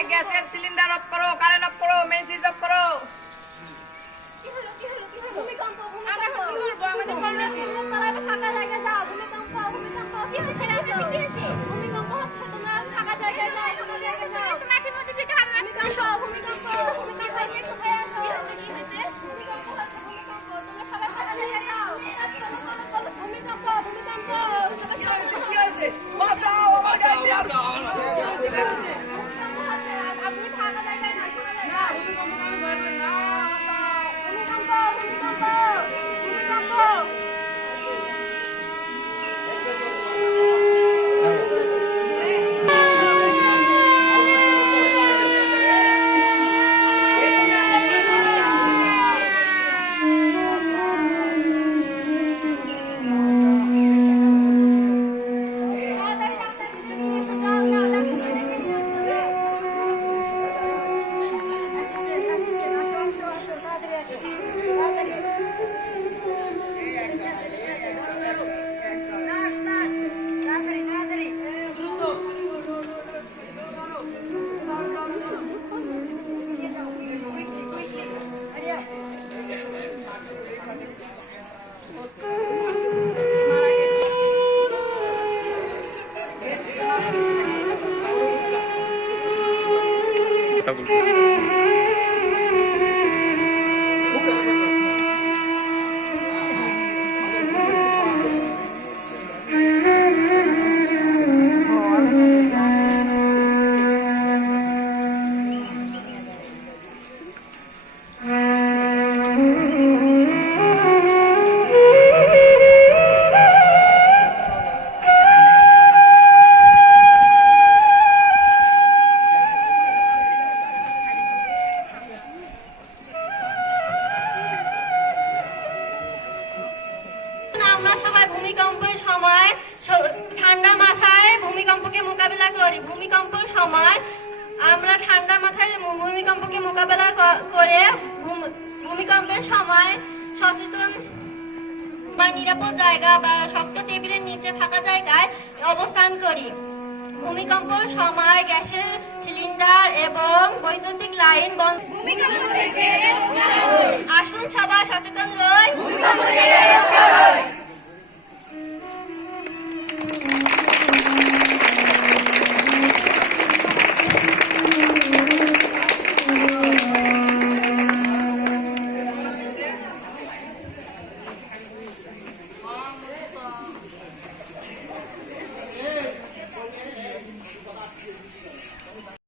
সবাই গ্যাসের cylinder of করো, কারেন্ট অফ করো, মেইন সুইচ অফ করো। ভূমিকম্প আমরা কি করব? আমাদের করোনা তারা ফাঁকা জায়গায় যাও। ভূমিকম্প কি হচ্ছে? ভূমিকম্প হচ্ছে, তোমরা ফাঁকা জায়গায় যাও, ফাঁকা জায়গায় যাও। মাটির মধ্যে যেতে হবে। ভূমিকম্প তুমি কোথায় আছো? কি হয়েছে? ভূমিকম্প হচ্ছে, তোমরা সবাই ফাঁকা জায়গায় যাও। ভূমিকম্প সবাই কি হয়েছে? বাঁচাও, আমার গাড়ি দিয়ে আপনি ফাঁকা জায়গায় না, আমরা সবাই ভূমিকম্পের সময় ঠান্ডা মাথায় ভূমিকম্পকে মোকাবেলা করি। ভূমিকম্পের সময় আমরা ঠান্ডা মাথায় ভূমিকম্পকে মোকাবেলা করে ভূমিকম্পের সময় সচেতন নিরাপদ জায়গা বা শক্ত টেবিলের নিচে ফাঁকা জায়গায় অবস্থান করি। ভূমিকম্পের সময় গ্যাসের সিলিন্ডার এবং বৈদ্যুতিক লাইন বন্ধ। আসুন সবাই সচেতন রই।